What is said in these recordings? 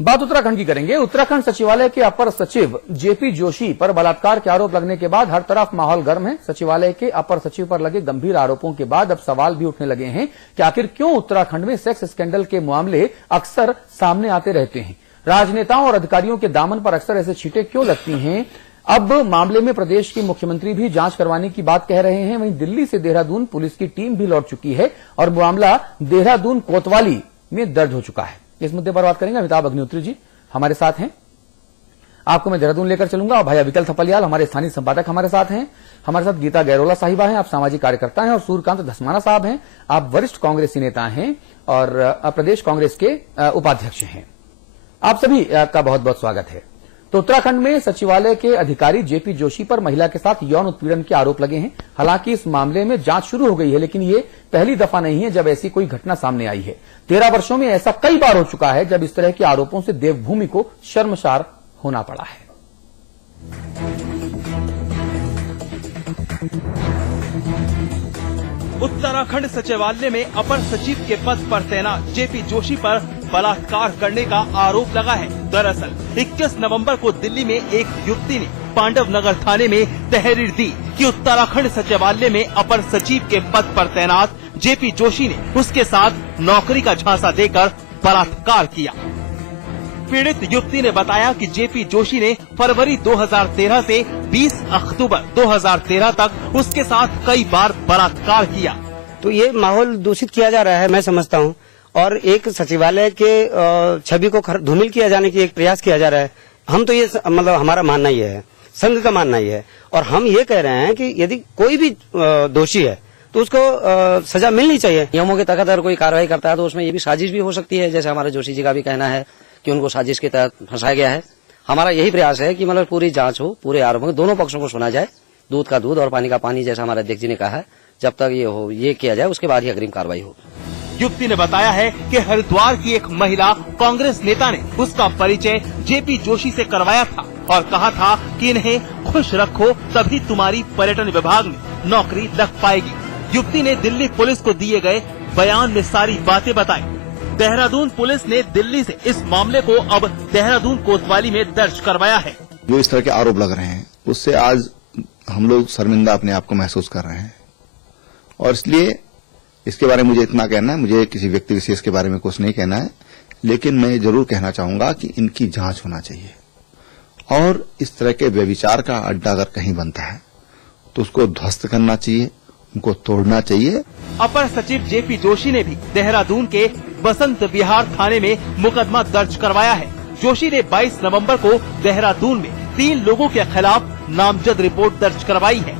बात उत्तराखंड की करेंगे। उत्तराखंड सचिवालय के अपर सचिव जेपी जोशी पर बलात्कार के आरोप लगने के बाद हर तरफ माहौल गर्म है। सचिवालय के अपर सचिव पर लगे गंभीर आरोपों के बाद अब सवाल भी उठने लगे हैं कि आखिर क्यों उत्तराखंड में सेक्स स्कैंडल के मामले अक्सर सामने आते रहते हैं। राजनेताओं और अधिकारियों के दामन पर अक्सर ऐसे छींटे क्यों लगती हैं। अब मामले में प्रदेश की मुख्यमंत्री भी जांच करवाने की बात कह रहे हैं। वहीं दिल्ली से देहरादून पुलिस की टीम भी लौट चुकी है और मामला देहरादून कोतवाली में दर्ज हो चुका है। इस मुद्दे पर बात करेंगे। अमिताभ अग्निहोत्री जी हमारे साथ हैं, आपको मैं देहरादून लेकर चलूंगा। और भाई अविकल थपलियाल हमारे स्थानीय संपादक हमारे साथ हैं। हमारे साथ गीता गैरोला साहिबा हैं, आप सामाजिक कार्यकर्ता हैं। और सूर्यकांत धस्माना साहब हैं, आप वरिष्ठ कांग्रेसी नेता हैं और प्रदेश कांग्रेस के उपाध्यक्ष हैं। आप सभी का बहुत बहुत स्वागत है। तो उत्तराखंड में सचिवालय के अधिकारी जेपी जोशी पर महिला के साथ यौन उत्पीड़न के आरोप लगे हैं। हालांकि इस मामले में जांच शुरू हो गई है, लेकिन ये पहली दफा नहीं है जब ऐसी कोई घटना सामने आई है। 13 वर्षों में ऐसा कई बार हो चुका है जब इस तरह के आरोपों से देवभूमि को शर्मसार होना पड़ा है। उत्तराखंड सचिवालय में अपर सचिव के पद पर तैनात जेपी जोशी पर बलात्कार करने का आरोप लगा है। दरअसल 21 नवंबर को दिल्ली में एक युवती ने पांडव नगर थाने में तहरीर दी कि उत्तराखंड सचिवालय में अपर सचिव के पद पर तैनात जेपी जोशी ने उसके साथ नौकरी का झांसा देकर बलात्कार किया। पीड़ित युवती ने बताया कि जेपी जोशी ने फरवरी 2013 से 20 अक्टूबर 2013 तक उसके साथ कई बार बलात्कार किया। तो ये माहौल दूषित किया जा रहा है, मैं समझता हूँ, और एक सचिवालय के छवि को धूमिल किया जाने की एक प्रयास किया जा रहा है। हम तो ये मतलब हमारा मानना ये है, संघ का मानना ये है, और हम ये कह रहे हैं कि यदि कोई भी दोषी है तो उसको सजा मिलनी चाहिए। नियमों के तहत अगर कोई कार्रवाई करता है तो उसमें ये भी साजिश भी हो सकती है, जैसे हमारे जोशी जी का भी कहना है कि उनको साजिश के तहत फंसाया गया है। हमारा यही प्रयास है कि मतलब पूरी जांच हो, पूरे आरोपों दोनों पक्षों को सुना जाए, दूध का दूध और पानी का पानी, जैसा हमारे अध्यक्ष जी ने कहा है। जब तक ये किया जाए उसके बाद ही अग्रिम कार्रवाई हो। युवती ने बताया है कि हरिद्वार की एक महिला कांग्रेस नेता ने उसका परिचय जेपी जोशी से करवाया था और कहा था कि इन्हें खुश रखो तभी तुम्हारी पर्यटन विभाग में नौकरी लग पाएगी। युवती ने दिल्ली पुलिस को दिए गए बयान में सारी बातें बताई। देहरादून पुलिस ने दिल्ली से इस मामले को अब देहरादून कोतवाली में दर्ज करवाया है। जो इस तरह के आरोप लग रहे हैं उससे आज हम लोग शर्मिंदा अपने आप को महसूस कर रहे हैं, और इसलिए इसके बारे में मुझे इतना कहना है, मुझे किसी व्यक्ति विशेष के बारे में कुछ नहीं कहना है, लेकिन मैं जरूर कहना चाहूंगा कि इनकी जांच होना चाहिए और इस तरह के व्यभिचार का अड्डा अगर कहीं बनता है तो उसको ध्वस्त करना चाहिए, उनको तोड़ना चाहिए। अपर सचिव जेपी जोशी ने भी देहरादून के बसंत विहार थाने में मुकदमा दर्ज करवाया है। जोशी ने 22 नवंबर को देहरादून में 3 लोगों के खिलाफ नामजद रिपोर्ट दर्ज करवाई है,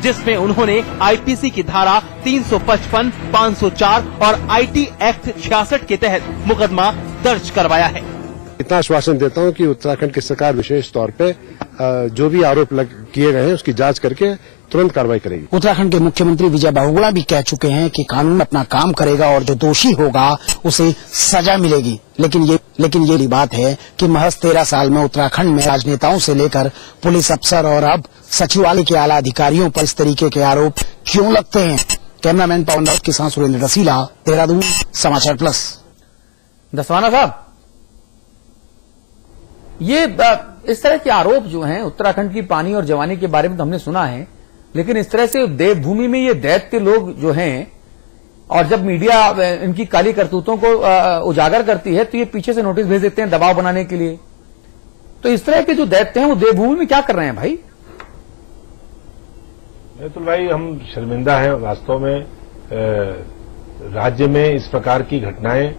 जिसमें उन्होंने आईपीसी की धारा 355, 504 और आईटी एक्ट 66 के तहत मुकदमा दर्ज करवाया है। इतना आश्वासन देता हूं कि उत्तराखंड की सरकार विशेष तौर पे जो भी आरोप किए गए हैं उसकी जांच करके तुरंत कार्रवाई करेगी। उत्तराखंड के मुख्यमंत्री विजय बहुगुणा भी कह चुके हैं कि कानून अपना काम करेगा और जो दोषी होगा उसे सजा मिलेगी। लेकिन ये बात है कि महज 13 साल में उत्तराखंड में राजनेताओं से लेकर पुलिस अफसर और अब सचिवालय के आला अधिकारियों पर इस तरीके के आरोप क्यों लगते हैं। कैमरामैन पवन राउत के साथ सुरेंद्र रसीला, देहरादून, समाचार प्लस। दसवाना साहब, ये इस तरह के आरोप जो हैं उत्तराखंड की पानी और जवानी के बारे में तो हमने सुना है, लेकिन इस तरह से देवभूमि में ये दैत्य लोग जो हैं, और जब मीडिया इनकी काली करतूतों को उजागर करती है तो ये पीछे से नोटिस भेज देते हैं दबाव बनाने के लिए। तो इस तरह के जो दैत्य हैं वो देवभूमि में क्या कर रहे हैं भाई? तो भाई हम शर्मिंदा हैं वास्तव में। राज्य में इस प्रकार की घटनाएं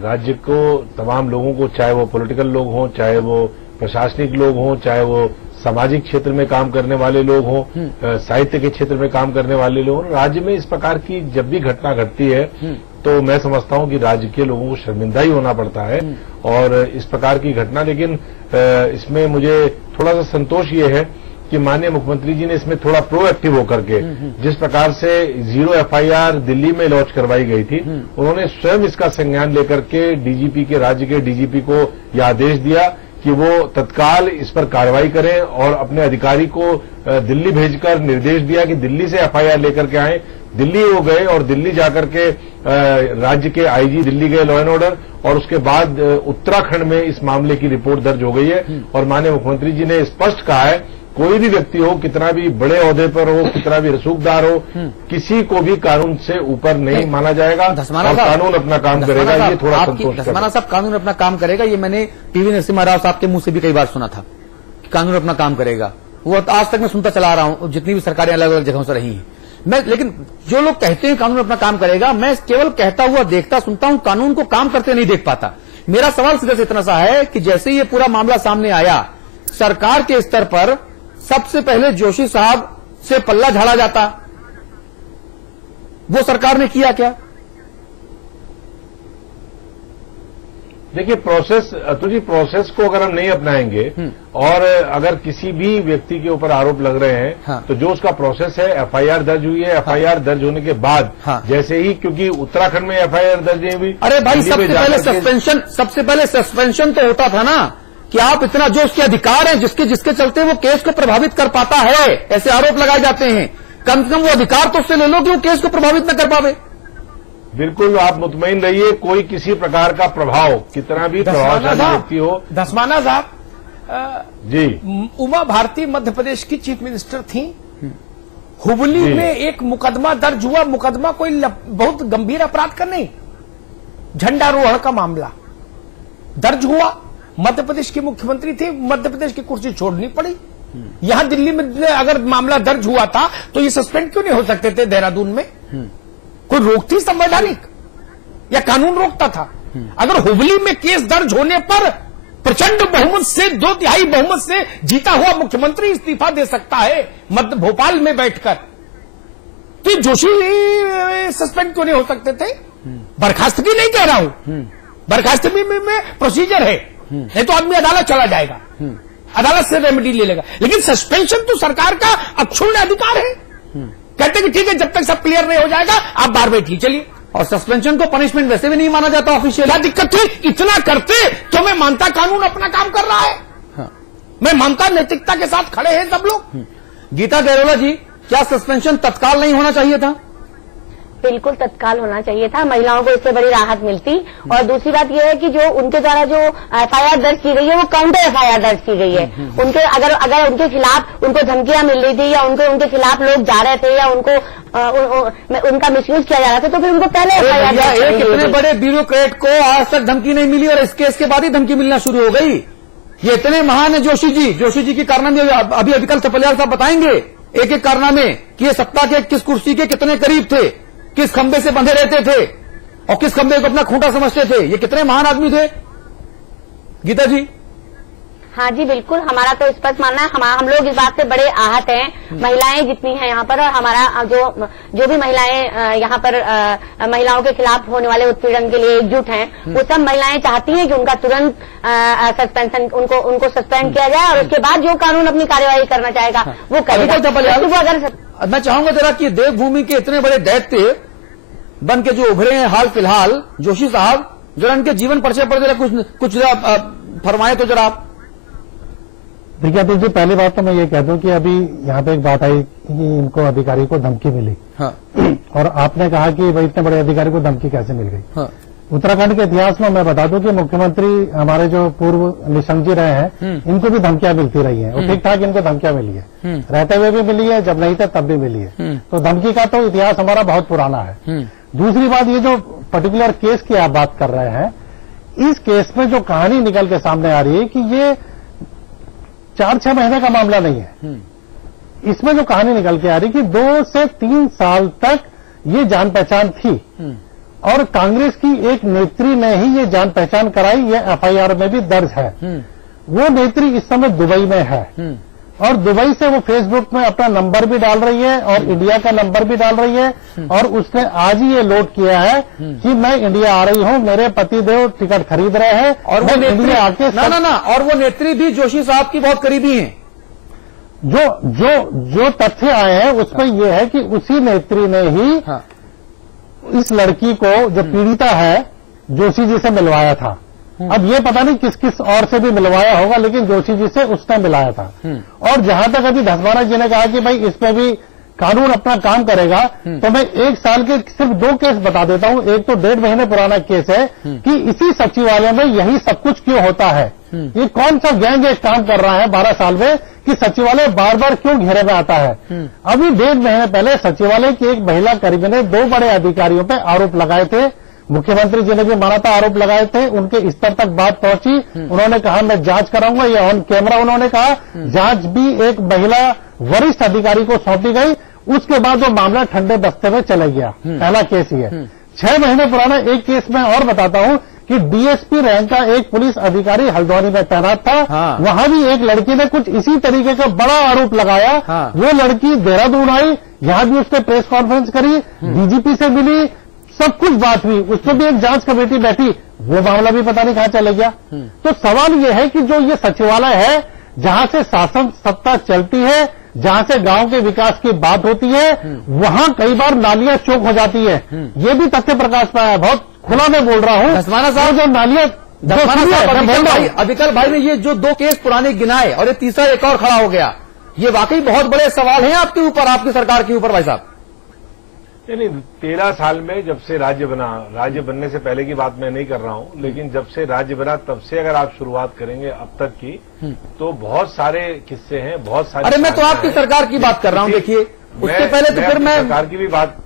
राज्य को, तमाम लोगों को, चाहे वो पॉलिटिकल लोग हों, चाहे वो प्रशासनिक लोग हों, चाहे वो सामाजिक क्षेत्र में काम करने वाले लोग हों, साहित्य के क्षेत्र में काम करने वाले लोग हों, राज्य में इस प्रकार की जब भी घटना घटती है तो मैं समझता हूं कि राज्य के लोगों को शर्मिंदा ही होना पड़ता है। और इस प्रकार की घटना, लेकिन इसमें मुझे थोड़ा सा संतोष ये है कि माननीय मुख्यमंत्री जी ने इसमें थोड़ा प्रोएक्टिव होकर के, जिस प्रकार से 0 एफआईआर दिल्ली में लॉन्च करवाई गई थी, उन्होंने स्वयं इसका संज्ञान लेकर के डीजीपी के, राज्य के डीजीपी को यह आदेश दिया कि वो तत्काल इस पर कार्रवाई करें और अपने अधिकारी को दिल्ली भेजकर निर्देश दिया कि दिल्ली से एफआईआर लेकर के आए दिल्ली वो गए और दिल्ली जाकर के राज्य के आईजी दिल्ली गए लॉ एंड ऑर्डर, और उसके बाद उत्तराखंड में इस मामले की रिपोर्ट दर्ज हो गई है। और माननीय मुख्यमंत्री जी ने स्पष्ट कहा है, कोई भी व्यक्ति हो, कितना भी बड़े ओहदे पर हो, कितना भी रसूखदार हो, किसी को भी कानून से ऊपर नहीं माना जाएगा और कानून अपना काम करेगा। ये थोड़ा संतोष धस्माना साहब, कानून अपना काम करेगा, ये मैंने पीवी नरसिम्हा राव साहब के मुंह से भी कई बार सुना था कि कानून अपना काम करेगा। वो आज तक मैं सुनता चला आ रहा हूं, जितनी भी सरकारें अलग अलग जगहों से रही हैं। मैं, लेकिन जो लोग कहते हैं कानून अपना काम करेगा, मैं केवल कहता हुआ देखता सुनता हूं, कानून को काम करते नहीं देख पाता। मेरा सवाल सिर्फ इतना सा है कि जैसे ये पूरा मामला सामने आया, सरकार के स्तर पर सबसे पहले जोशी साहब से पल्ला झाड़ा जाता, वो सरकार ने किया क्या? देखिए, प्रोसेस, अतुल जी, प्रोसेस को अगर हम नहीं अपनाएंगे और अगर किसी भी व्यक्ति के ऊपर आरोप लग रहे हैं, हाँ। तो जो उसका प्रोसेस है, एफआईआर दर्ज हुई है, एफआईआर दर्ज होने के बाद जैसे ही, क्योंकि उत्तराखंड में एफआईआर दर्ज नहीं हुई, अरे भाई, सबसे पहले सस्पेंशन तो होता था ना, कि आप इतना, जो उसके अधिकार हैं, जिसके चलते वो केस को प्रभावित कर पाता है, ऐसे आरोप लगाए जाते हैं, कम से कम वो अधिकार तो उससे ले लो कि वो केस को प्रभावित न कर पावे। बिल्कुल, आप मुतमईन रहिए, कोई किसी प्रकार का प्रभाव, कितना भी प्रभावशाली व्यक्ति हो। धस्माना साहब जी, उमा भारती मध्य प्रदेश की चीफ मिनिस्टर थी। हुबली में एक मुकदमा दर्ज हुआ, मुकदमा कोई बहुत गंभीर अपराध का नहीं, झंडारोहण का मामला दर्ज हुआ। मध्य प्रदेश के मुख्यमंत्री थे, मध्य प्रदेश की कुर्सी छोड़नी पड़ी। यहां दिल्ली में अगर मामला दर्ज हुआ था तो ये सस्पेंड क्यों नहीं हो सकते थे देहरादून में? कोई रोकती संवैधानिक या कानून रोकता था? अगर हुबली में केस दर्ज होने पर प्रचंड बहुमत से, 2/3 बहुमत से जीता हुआ मुख्यमंत्री इस्तीफा दे सकता है मध्य भोपाल में बैठकर, तो जोशी सस्पेंड क्यों नहीं हो सकते थे? बर्खास्तगी नहीं कह रहा हूं, बर्खास्तगी में प्रोसीजर है, नहीं तो आदमी अदालत चला जाएगा, अदालत से रेमेडी ले लेगा। लेकिन सस्पेंशन तो सरकार का अक्षुण्ण अधिकार है। कहते कि ठीक है, जब तक सब क्लियर नहीं हो जाएगा आप बाहर बैठिए, चलिए। और सस्पेंशन को पनिशमेंट वैसे भी नहीं माना जाता ऑफिशियल। क्या दिक्कत थी? इतना करते तो मैं मानता कानून अपना काम कर रहा है। मैं मानता नैतिकता के साथ खड़े हैं सब लोग। गीता गैरोला जी, क्या सस्पेंशन तत्काल नहीं होना चाहिए था? बिल्कुल तत्काल होना चाहिए था, महिलाओं को इससे बड़ी राहत मिलती। और दूसरी बात यह है कि जो उनके द्वारा जो एफआईआर दर्ज की गई है वो काउंटर एफआईआर दर्ज की गई है। उनके अगर उनके खिलाफ उनको धमकियां मिल रही थी या उनके खिलाफ लोग जा रहे थे या उनका मिसयूज किया जा रहा था, तो फिर उनको पहले एफआईआर। इतने बड़े ब्यूरोक्रेट को आज तक धमकी नहीं मिली और इस केस के बाद ही धमकी मिलना शुरू हो गई। ये इतने महान है जोशी जी की कारनामे अभी अविकल थपलियाल साहब बताएंगे एक एक कारनामे कि ये सत्ता के किस कुर्सी के कितने करीब थे, किस खंबे से बंधे रहते थे और किस खंबे को अपना खूंटा समझते थे। ये कितने महान आदमी थे। गीता जी। हाँ जी, बिल्कुल, हमारा तो स्पष्ट मानना है, हम लोग इस बात से बड़े आहत हैं, महिलाएं जितनी हैं यहाँ पर, और हमारा जो भी महिलाएं यहाँ पर महिलाओं के खिलाफ होने वाले उत्पीड़न के लिए एकजुट हैं, वो सब महिलाएं चाहती हैं कि उनका तुरंत सस्पेंशन, उनको सस्पेंड किया जाए और उसके बाद जो कानून अपनी कार्यवाही करना चाहेगा वो करेगा। मैं चाहूंगा जरा कि देवभूमि के इतने बड़े दैत्य बन के जो उभरे हैं हाल फिलहाल, जोशी साहब, जरा इनके जीवन परिचय पर जरा कुछ फरमाए तो जरा आप। देखिए अतुल जी, पहली बात तो मैं ये कह दूं कि अभी यहाँ पे एक बात आई कि इनको अधिकारी को धमकी मिली। हाँ। और आपने कहा कि भाई इतने बड़े अधिकारी को धमकी कैसे मिल गई। हाँ। उत्तराखंड के इतिहास में मैं बता दूं कि मुख्यमंत्री हमारे जो पूर्व निशंक जी रहे हैं, इनको भी धमकियां मिलती रही हैं और ठीक ठाक इनको धमकियां मिली है, रहते हुए भी मिली है, जब नहीं थे तब भी मिली है। तो धमकी का तो इतिहास हमारा बहुत पुराना है। दूसरी बात, ये जो पर्टिकुलर केस की आप बात कर रहे हैं, इस केस में जो कहानी निकल के सामने आ रही है कि ये 4-6 महीने का मामला नहीं है। इसमें जो कहानी निकल के आ रही कि 2 से 3 साल तक ये जान पहचान थी और कांग्रेस की एक नेत्री ने ही ये जान पहचान कराई, ये एफआईआर में भी दर्ज है। वो नेत्री इस समय दुबई में है और दुबई से वो फेसबुक में अपना नंबर भी डाल रही है और इंडिया का नंबर भी डाल रही है और उसने आज ही ये लोड किया है कि मैं इंडिया आ रही हूं, मेरे पतिदेव टिकट खरीद रहे हैं और वो नेत्री आके ना और वो नेत्री भी जोशी साहब की बहुत करीबी हैं। जो तथ्य आए हैं उसमें यह है कि उसी नेत्री ने ही इस लड़की को, जो पीड़िता है, जोशी जी से मिलवाया था। अब ये पता नहीं किस किस और से भी मिलवाया होगा, लेकिन जोशी जी से उसने मिलाया था। और जहां तक अभी धस्माना जी ने कहा कि भाई इसमें भी कानून अपना काम करेगा। तो मैं 1 साल के सिर्फ 2 केस बता देता हूं। एक तो 1.5 महीने पुराना केस है कि इसी सचिवालय में यही सब कुछ क्यों होता है। ये कौन सा गैंग एक काम कर रहा है 12 साल में कि सचिवालय बार बार क्यों घेरे में आता है। अभी 1.5 महीने पहले सचिवालय की एक महिला कर्मी ने 2 बड़े अधिकारियों पर आरोप लगाए थे। मुख्यमंत्री जी ने भी माना था, आरोप लगाए थे, उनके स्तर तक बात पहुंची। उन्होंने कहा मैं जांच कराऊंगा, ये ऑन कैमरा उन्होंने कहा। जांच भी एक महिला वरिष्ठ अधिकारी को सौंपी गई। उसके बाद वो मामला ठंडे बस्ते में चला गया। पहला केस ही है। 6 महीने पुराना एक केस मैं और बताता हूं कि डीएसपी रैंक का एक पुलिस अधिकारी हल्द्वानी में तैनात था। वहां भी एक लड़की ने कुछ इसी तरीके का बड़ा आरोप लगाया। वो लड़की देहरादून आई, यहां भी उसने प्रेस कॉन्फ्रेंस करी, डीजीपी से मिली, सब कुछ बात हुई। उसमें भी एक जांच कमेटी बैठी, वो मामला भी पता नहीं कहां चला गया। तो सवाल ये है कि जो ये सचिवालय है, जहां से शासन सत्ता चलती है, जहां से गांव के विकास की बात होती है, वहां कई बार नालियां चौक हो जाती है। ये भी तथ्य प्रकाश पाया है। बहुत खुला मैं बोल रहा हूं। धस्माना साहब, जो नालियां अविकल भाई ने ये जो 2 केस पुराने गिनाए और ये तीसरा एक और खड़ा हो गया, ये वाकई बहुत बड़े सवाल हैं आपके ऊपर, आपकी सरकार के ऊपर भाई साहब। नहीं, 13 साल में जब से राज्य बना, राज्य बनने से पहले की बात मैं नहीं कर रहा हूं, लेकिन जब से राज्य बना तब से अगर आप शुरुआत करेंगे अब तक की, तो बहुत सारे किस्से हैं, बहुत सारे। अरे मैं तो आपकी सरकार की बात कर रहा हूं। देखिए, उसके पहले तो फिर मैं सरकार की भी बात,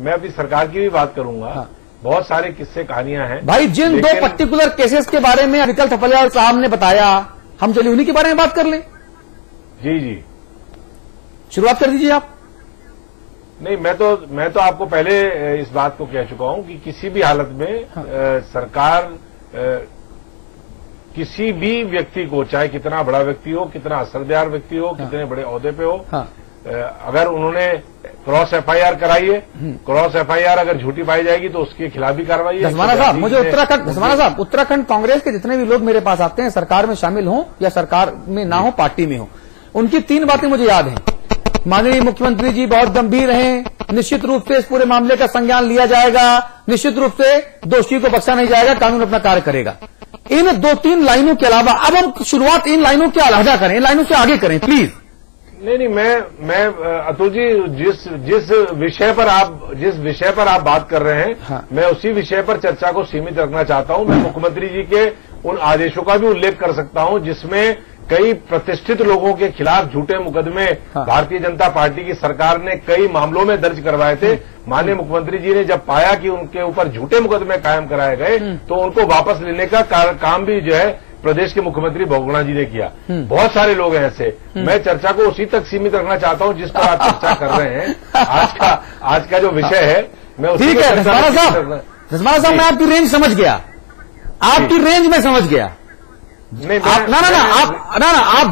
मैं अपनी सरकार की भी बात करूंगा। बहुत सारे किस्से कहानियां हैं भाई। जिन 2 पर्टिकुलर केसेस के बारे में अविकल थपलियाल साहब ने बताया, हम चलिए उन्हीं के बारे में बात कर लें। जी जी, शुरुआत कर दीजिए आप। नहीं, मैं तो आपको पहले इस बात को कह चुका हूं कि किसी भी हालत में सरकार किसी भी व्यक्ति को, चाहे कितना बड़ा व्यक्ति हो, कितना असरदार व्यक्ति हो, कितने बड़े ओहदे पे हो, अगर उन्होंने क्रॉस एफआईआर कराई है, क्रॉस एफआईआर अगर झूठी पाई जाएगी तो उसके खिलाफ भी कार्रवाई है। धस्माना साहब, मुझे उत्तराखंड कांग्रेस के जितने भी लोग मेरे पास आते हैं, सरकार में शामिल हों या सरकार में ना हो, पार्टी में हो, उनकी 3 बातें मुझे याद हैं। माननीय मुख्यमंत्री जी बहुत गंभीर हैं, निश्चित रूप से इस पूरे मामले का संज्ञान लिया जाएगा, निश्चित रूप से दोषी को बख्शा नहीं जाएगा, कानून अपना कार्य करेगा। इन 2-3 लाइनों के अलावा अब हम शुरुआत इन लाइनों के अलहदा करें, इन लाइनों से आगे करें प्लीज। नहीं, मैं अतुल जी, जिस विषय पर आप बात कर रहे हैं, मैं उसी विषय पर चर्चा को सीमित रखना चाहता हूं। मैं मुख्यमंत्री जी के उन आदेशों का भी उल्लेख कर सकता हूं जिसमें कई प्रतिष्ठित लोगों के खिलाफ झूठे मुकदमे भारतीय जनता पार्टी की सरकार ने कई मामलों में दर्ज करवाए थे। माननीय मुख्यमंत्री जी ने जब पाया कि उनके ऊपर झूठे मुकदमे कायम कराए गए, तो उनको वापस लेने का काम भी जो है प्रदेश के मुख्यमंत्री बहुगुणा जी ने किया। बहुत सारे लोग हैं ऐसे। मैं चर्चा को उसी तक सीमित रखना चाहता हूं जिस पर आप चर्चा कर रहे हैं। आज का जो विषय है, मैं उसी ठीक है। धस्माना साहब, मैं आपकी रेंज समझ गया, आपकी रेंज में समझ गया। नहीं,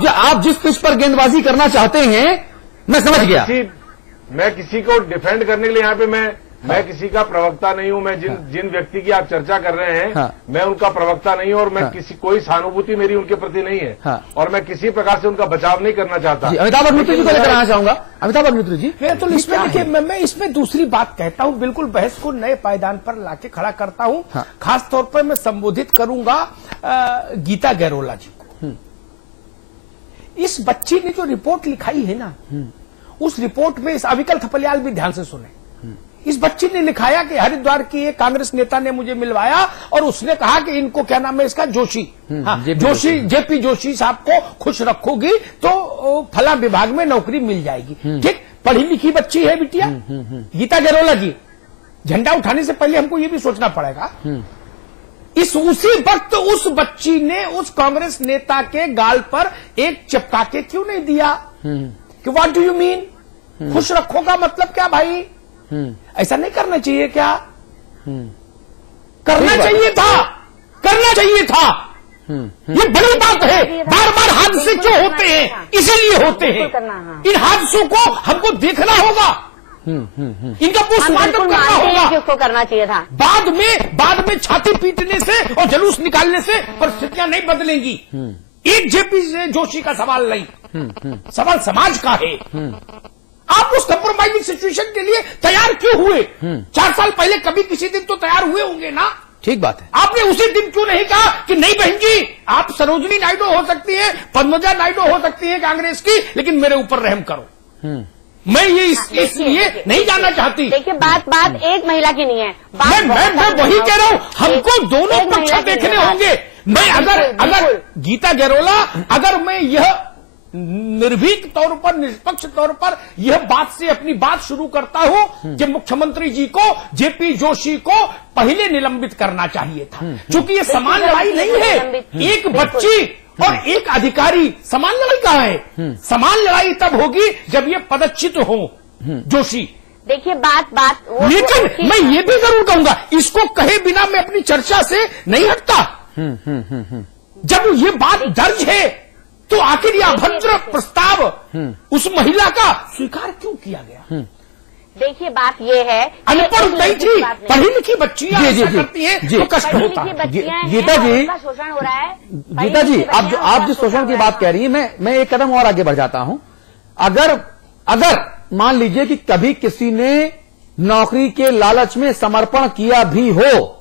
आप जिस पिच पर गेंदबाजी करना चाहते हैं, मैं समझ गया। मैं किसी को डिफेंड करने के लिए यहाँ पे मैं किसी का प्रवक्ता नहीं हूं। मैं जिन व्यक्ति की आप चर्चा कर रहे हैं, मैं उनका प्रवक्ता नहीं हूं और मैं कोई सहानुभूति मेरी उनके प्रति नहीं है, और मैं किसी प्रकार से उनका बचाव नहीं करना चाहता। अमिताभ अग्निहोत्री जी को लेकर आना चाहूंगा। अमिताभ अग्निहोत्री जी, तो इसमें देखिए, मैं इसमें दूसरी बात कहता हूं, बिल्कुल बहस को नए पायदान पर लाके खड़ा करता हूं। खास तौर पर मैं संबोधित करूंगा गीता गैरोला जी को। इस बच्ची ने जो रिपोर्ट लिखाई है ना, उस रिपोर्ट में, इस अविकल थपलियाल भी ध्यान से सुने, इस बच्ची ने लिखाया कि हरिद्वार की एक कांग्रेस नेता ने मुझे मिलवाया और उसने कहा कि इनको, क्या नाम है इसका, जोशी, जोशी, जेपी जोशी साहब को खुश रखोगी तो फला विभाग में नौकरी मिल जाएगी। ठीक, पढ़ी लिखी बच्ची है बिटिया गीता गैरोला जी। झंडा उठाने से पहले हमको ये भी सोचना पड़ेगा, उसी वक्त उस बच्ची ने उस कांग्रेस नेता के गाल पर एक चिपका के क्यों नहीं दिया कि व्हाट डू यू मीन, खुश रखो का मतलब क्या भाई? ऐसा नहीं करना चाहिए क्या? करना चाहिए था। ये बड़ी बात है। बार बार हादसे क्यों होते हैं? इसीलिए होते हैं। इन हादसों को हमको देखना होगा, इनका पोस्टमार्टम करना होगा। किसको करना चाहिए था? बाद में छाती पीटने से और जुलूस निकालने से परिस्थितियां नहीं बदलेंगी। एक जेपी से जोशी का सवाल नहीं, सवाल समाज का है। आप उस कंप्रोमाइजिंग सिचुएशन के लिए तैयार क्यों हुए? 4 साल पहले कभी किसी दिन तो तैयार हुए होंगे ना? ठीक बात है। आपने उसी दिन क्यों नहीं कहा कि नहीं बहन जी, आप सरोजनी नायडू हो सकती है, पद्मजा नायडू हो सकती है कांग्रेस की, लेकिन मेरे ऊपर रहम करो। मैं ये इसलिए नहीं जानना चाहती। देखिए बात एक महिला की नहीं है, मैं वही कह रहा हूँ, हमको दोनों पक्ष देखने होंगे। मैं अगर गीता गैरोला, अगर मैं यह निर्भीक तौर पर, निष्पक्ष तौर पर यह बात से अपनी बात शुरू करता हूं कि मुख्यमंत्री जी को, जेपी जोशी को पहले निलंबित करना चाहिए था, क्योंकि ये समान लड़ाई नहीं है। एक बच्ची और एक अधिकारी, समान लड़ाई कहाँ है? समान लड़ाई तब होगी जब ये पदच्युत हो जोशी। देखिए बात लेकिन मैं ये भी जरूर कहूंगा, इसको कहे बिना मैं अपनी चर्चा से नहीं हटता। जब ये बात दर्ज है तो आखिर यह अभद्र प्रस्ताव उस महिला का स्वीकार क्यों किया गया? देखिए बात ये है, अनपढ़ नहीं थी, पढ़ी लिखी बच्चियां ऐसा करती हैं तो कष्ट होता है। गीता जी, शोषण हो रहा है। गीता जी, आप जिस शोषण की बात कह रही है, मैं एक कदम और आगे बढ़ जाता हूं। अगर मान लीजिए कि कभी किसी ने नौकरी के लालच में समर्पण किया भी हो,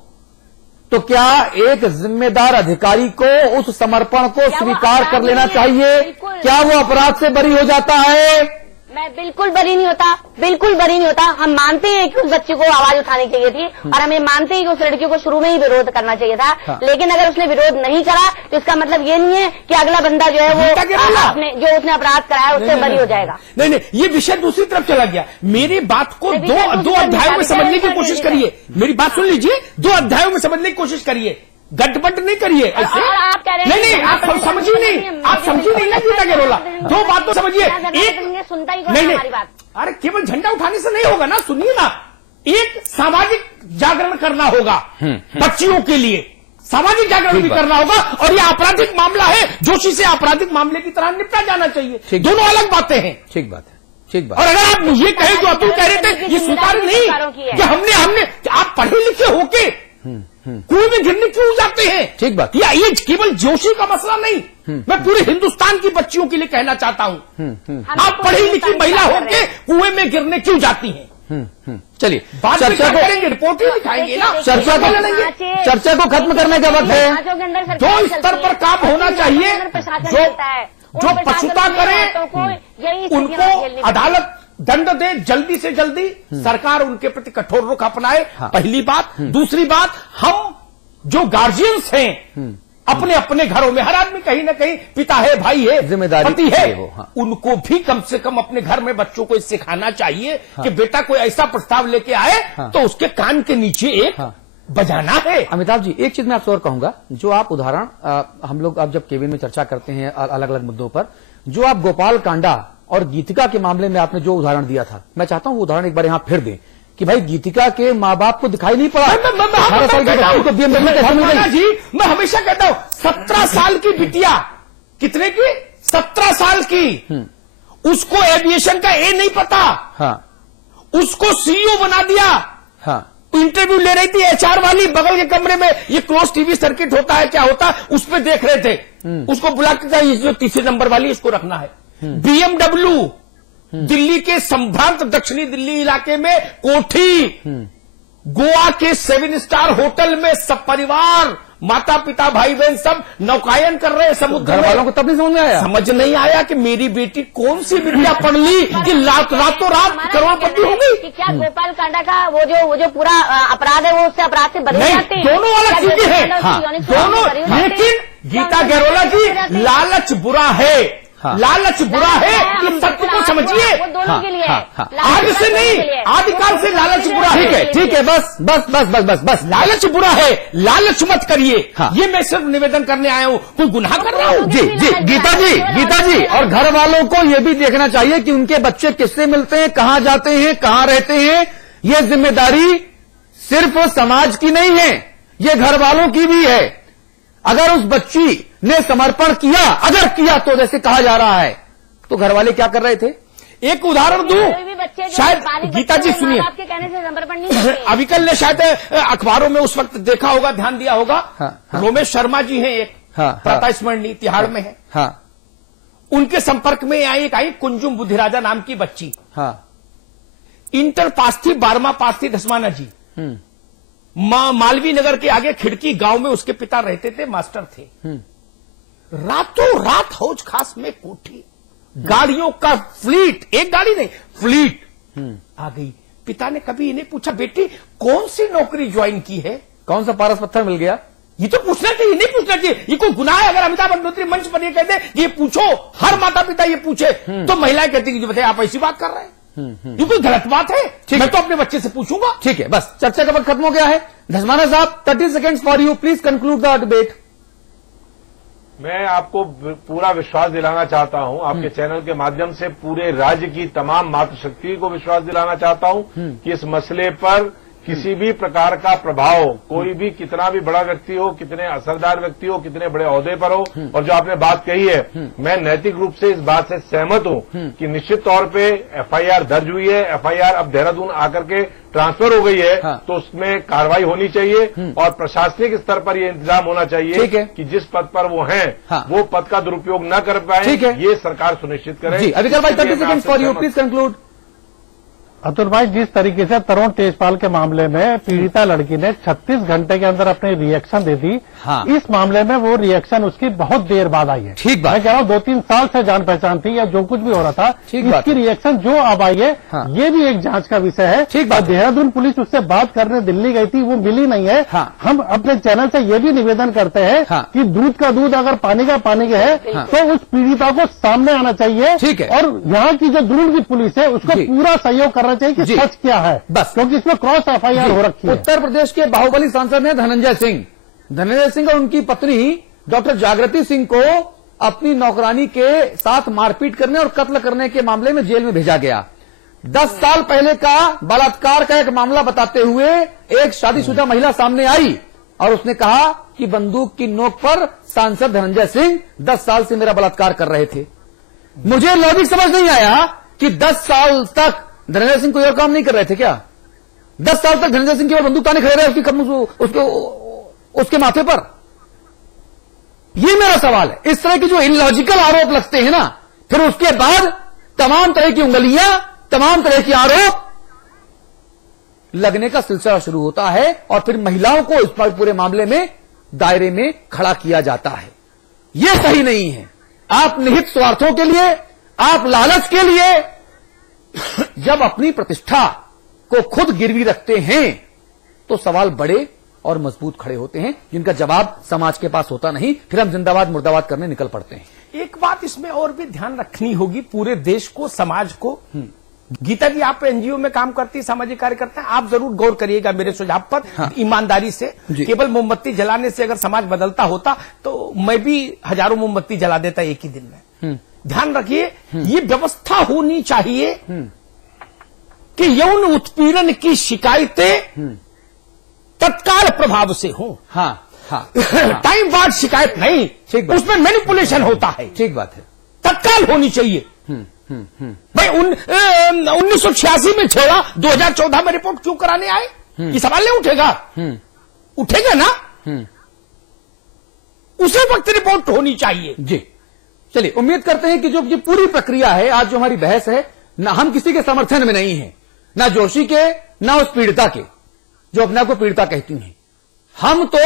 तो क्या एक जिम्मेदार अधिकारी को उस समर्पण को स्वीकार कर लेना चाहिए? क्या वो अपराध से बरी हो जाता है? मैं बिल्कुल बरी नहीं होता, बिल्कुल बरी नहीं होता। हम मानते हैं कि उस बच्चे को आवाज उठानी चाहिए थी और हम ये मानते हैं कि उस लड़की को शुरू में ही विरोध करना चाहिए था। लेकिन अगर उसने विरोध नहीं करा तो इसका मतलब ये नहीं है कि अगला बंदा जो है वो अपने जो उसने अपराध कराया उससे बरी हो जाएगा। नहीं, ये विषय दूसरी तरफ चला गया। मेरी बात को दो अध्यायों में समझने की कोशिश करिए। मेरी बात सुन लीजिए, 2 अध्यायों में समझने की कोशिश करिए, गटबट नहीं करिए ऐसे। आप कह रहे हैं नहीं, आप समझिए नहीं, आप समझिए नहीं ना गीता गैरोला। 2 बात तो समझिए। एक सुनता ही नहीं, हमारी बात। अरे केवल झंडा उठाने से नहीं होगा ना, सुनिए ना। एक सामाजिक जागरण करना होगा बच्चियों के लिए, सामाजिक जागरण भी करना होगा। और यह आपराधिक मामला है, जोशी से आपराधिक मामले की तरह निपटा जाना चाहिए। दोनों अलग बातें हैं। ठीक बात है, ठीक बात। और अगर आप ये कहें जो अतुल कह रहे थे, ये स्वीकार नहीं कि हमने आप पढ़े लिखे होके कुएं में गिरने क्यों जाते हैं? ठीक बात। या ये केवल जोशी का मसला नहीं, मैं पूरे हिंदुस्तान की बच्चियों के लिए कहना चाहता हूं, आप पढ़ी लिखी महिला होकर कुएं में गिरने क्यों जाती हैं? चलिए बात चर्चा करेंगे, रिपोर्ट ही दिखाएंगे ना। चर्चा को खत्म करने का वक्त है। 2 स्तर पर काम होना चाहिए। जो पछुता करे उनको अदालत दंड दे, जल्दी से जल्दी सरकार उनके प्रति कठोर रुख अपनाए। पहली बात। दूसरी बात, हम जो गार्जियंस हैं अपने अपने घरों में, हर आदमी कहीं ना कहीं पिता है, भाई है, जिम्मेदारी पति है, हाँ। उनको भी कम से कम अपने घर में बच्चों को सिखाना चाहिए कि बेटा कोई ऐसा प्रस्ताव लेके आए तो उसके कान के नीचे एक बजाना है। अमिताभ जी, एक चीज मैं आपसे और कहूंगा, जो आप उदाहरण हम लोग अब जब केबिन में चर्चा करते हैं अलग अलग मुद्दों पर, जो आप गोपाल कांडा और गीतिका के मामले में आपने जो उदाहरण दिया था, मैं चाहता हूं वो उदाहरण एक बार यहां फिर दें कि भाई गीतिका के माँ बाप को दिखाई नहीं पड़ा 18 साल की बच्ची को BMW कैसे मिल गई? जी, मैं हमेशा कहता हूं 17 साल की बिटिया, कितने की? 17 साल की, उसको एविएशन का ए नहीं पता। हाँ, उसको सीईओ बना दिया। हाँ, इंटरव्यू ले रही थी एचआर वाली, बगल के कमरे में ये क्लोज टीवी सर्किट होता है, क्या होता है, उस पर देख रहे थे। उसको बुला के कहा, ये जो 3 नंबर वाली इसको रखना है। BMW दिल्ली के संभ्रांत दक्षिणी दिल्ली इलाके में कोठी, गोवा के 7 स्टार होटल में सब परिवार, माता पिता भाई बहन सब नौकायन कर रहे हैं समुद्र घर में। वालों को तब नहीं समझ में आया, समझ नहीं आया कि मेरी बेटी कौन सी विद्या पढ़ ली कि रातों रात करोड़पति हो गई। क्या गोपाल कांडा का वो जो पूरा अपराध है वो उससे अपराध से बरी नहीं, जाते हैं? दोनों अलग चीजें हैं, दोनों। लेकिन गीता गैरोला जी, लालच बुरा है, लालच बुरा है, इस सत्य को समझिए। वो दोनों के लिए है। आज से नहीं, आदिकाल से लालच बुरा है। ठीक है, बस लालच बुरा है, लालच मत करिए। ये मैं सिर्फ निवेदन करने आया हूं, कोई गुनाह कर रहा हूं? जी, गीता जी, और घर वालों को ये भी देखना चाहिए कि उनके बच्चे किससे मिलते हैं, कहां जाते हैं, कहां रहते हैं। ये जिम्मेदारी सिर्फ समाज की नहीं है, ये घर वालों की भी है। अगर उस बच्ची ने समर्पण किया, अगर किया तो जैसे कहा जा रहा है, तो घर वाले क्या कर रहे थे? एक उदाहरण दूं, शायद गीता जी सुनिए, आपके कहने से समर्पण नहीं अविकल ने शायद अखबारों में उस वक्त देखा होगा, ध्यान दिया होगा। रोमेश शर्मा जी हैं, एक प्रातः स्मरणीय तिहाड़ में है। उनके संपर्क में आई कुंजुम बुद्धिराजा नाम की बच्ची। इंटर पास थी, 12वां पास थी, धसमाना जी। मालवीय नगर के आगे खिड़की गांव में उसके पिता रहते थे, मास्टर थे। रातों रात हौज खास में कोठी, गाड़ियों का फ्लीट, एक गाड़ी नहीं फ्लीट आ गई। पिता ने कभी इन्हें पूछा, बेटी कौन सी नौकरी ज्वाइन की है, कौन सा पारस पत्थर मिल गया? ये तो पूछना चाहिए, नहीं पूछना चाहिए। ये कोई गुनाह है? अगर अमिताभ बंदोत्री मंच पर ये कहते ये पूछो, हर माता पिता ये पूछे, तो महिलाएं कहती कि बताइए आप ऐसी बात कर रहे हैं, ये कोई गलत बात है? मैं तो अपने बच्चे से पूछूंगा। ठीक है, बस चर्चा का वक्त खत्म हो गया है। धस्माना साहब 30 seconds for you, please conclude the debate. मैं आपको पूरा विश्वास दिलाना चाहता हूं, आपके चैनल के माध्यम से पूरे राज्य की तमाम मातृशक्ति को विश्वास दिलाना चाहता हूं कि इस मसले पर किसी भी प्रकार का प्रभाव, कोई भी कितना भी बड़ा व्यक्ति हो, कितने असरदार व्यक्ति हो, कितने बड़े ओहदे पर हो, और जो आपने बात कही है, मैं नैतिक रूप से इस बात से सहमत हूं कि निश्चित तौर पे एफआईआर दर्ज हुई है, एफआईआर अब देहरादून आकर के ट्रांसफर हो गई है, तो उसमें कार्रवाई होनी चाहिए और प्रशासनिक स्तर पर यह इंतजाम होना चाहिए कि जिस पद पर वो हैं, वो पद का दुरुपयोग न कर पाए, ये सरकार सुनिश्चित करे। अभिकर भाई 30 seconds for you, please conclude. Atul भाई, जिस तरीके से तरुण तेजपाल के मामले में पीड़िता लड़की ने 36 घंटे के अंदर अपनी रिएक्शन दे दी, इस मामले में वो रिएक्शन उसकी बहुत देर बाद आई है। ठीक बात, मैं कह रहा हूँ 2-3 साल से जान पहचान थी या जो कुछ भी हो रहा था, इसकी रिएक्शन जो अब आई है, ये भी एक जांच का विषय है। ठीक बात, देहरादून पुलिस उससे बात करने दिल्ली गई थी, वो मिली नहीं है। हम अपने चैनल से ये भी निवेदन करते हैं कि दूध का दूध अगर पानी का पानी का है, तो उस पीड़िता को सामने आना चाहिए। ठीक है, और यहाँ की जो दूर की पुलिस है उसको पूरा सहयोग करना चाहिए कि सच क्या है, बस, क्योंकि इसमें क्रॉस एफआईआर हो रखी है। उत्तर प्रदेश के बाहुबली सांसद हैं धनंजय सिंह और उनकी पत्नी डॉक्टर जागृति सिंह को अपनी नौकरानी के साथ मारपीट करने और कत्ल करने के मामले में जेल में भेजा गया। 10 साल पहले का बलात्कार का एक मामला बताते हुए एक शादीशुदा महिला सामने आई और उसने कहा कि बंदूक की नोक पर सांसद धनंजय सिंह 10 साल से मेरा बलात्कार कर रहे थे। मुझे लॉजिक समझ नहीं आया कि 10 साल तक धनंजय सिंह कोई और काम नहीं कर रहे थे क्या? 10 साल तक धनंजय सिंह केवल बंदूक ताने खड़े रहे उसके माथे पर। ये मेरा सवाल है। इस तरह के जो इलॉजिकल आरोप लगते हैं ना, फिर उसके बाद तमाम तरह की उंगलियां, तमाम तरह के आरोप लगने का सिलसिला शुरू होता है और फिर महिलाओं को इस पूरे मामले में दायरे में खड़ा किया जाता है। यह सही नहीं है। आप निहित स्वार्थों के लिए, आप लालच के लिए जब अपनी प्रतिष्ठा को खुद गिरवी रखते हैं तो सवाल बड़े और मजबूत खड़े होते हैं, जिनका जवाब समाज के पास होता नहीं। फिर हम जिंदाबाद मुर्दाबाद करने निकल पड़ते हैं। एक बात इसमें और भी ध्यान रखनी होगी, पूरे देश को, समाज को। गीता जी, आप एनजीओ में काम करती है, सामाजिक कार्य करते हैं, आप जरूर गौर करिएगा मेरे सुझाव पर। ईमानदारी से, केवल मोमबत्ती जलाने से अगर समाज बदलता होता तो मैं भी हजारों मोमबत्ती जला देता एक ही दिन में। ध्यान रखिए, ये व्यवस्था होनी चाहिए कि यौन उत्पीड़न की शिकायतें तत्काल प्रभाव से हो। टाइम बाद शिकायत नहीं, उसमें मैनिपुलेशन होता है। ठीक बात है, तत्काल होनी चाहिए। भाई 1986 में छोड़ा, 2014 में रिपोर्ट क्यों कराने आए? ये सवाल नहीं उठेगा? उठेगा ना? उसी वक्त रिपोर्ट होनी चाहिए। जी, चलिए, उम्मीद करते हैं कि जो ये पूरी प्रक्रिया है, आज जो हमारी बहस है, ना हम किसी के समर्थन में नहीं है, ना जोशी के, ना उस पीड़िता के जो अपने आप को पीड़िता कहती हैं। हम तो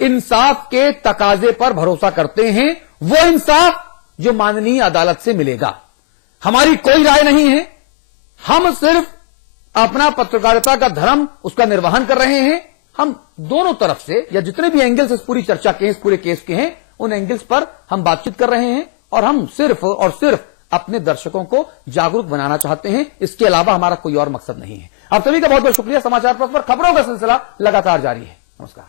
इंसाफ के तकाजे पर भरोसा करते हैं, वो इंसाफ जो माननीय अदालत से मिलेगा। हमारी कोई राय नहीं है, हम सिर्फ अपना पत्रकारिता का धर्म, उसका निर्वहन कर रहे हैं। हम दोनों तरफ से, या जितने भी एंगल्स इस पूरी चर्चा के, इस पूरे केस के हैं, उन एंगल्स पर हम बातचीत कर रहे हैं और हम सिर्फ और सिर्फ अपने दर्शकों को जागरूक बनाना चाहते हैं। इसके अलावा हमारा कोई और मकसद नहीं है। आप सभी का बहुत बहुत शुक्रिया। समाचार प्लस पर खबरों का सिलसिला लगातार जारी है। नमस्कार।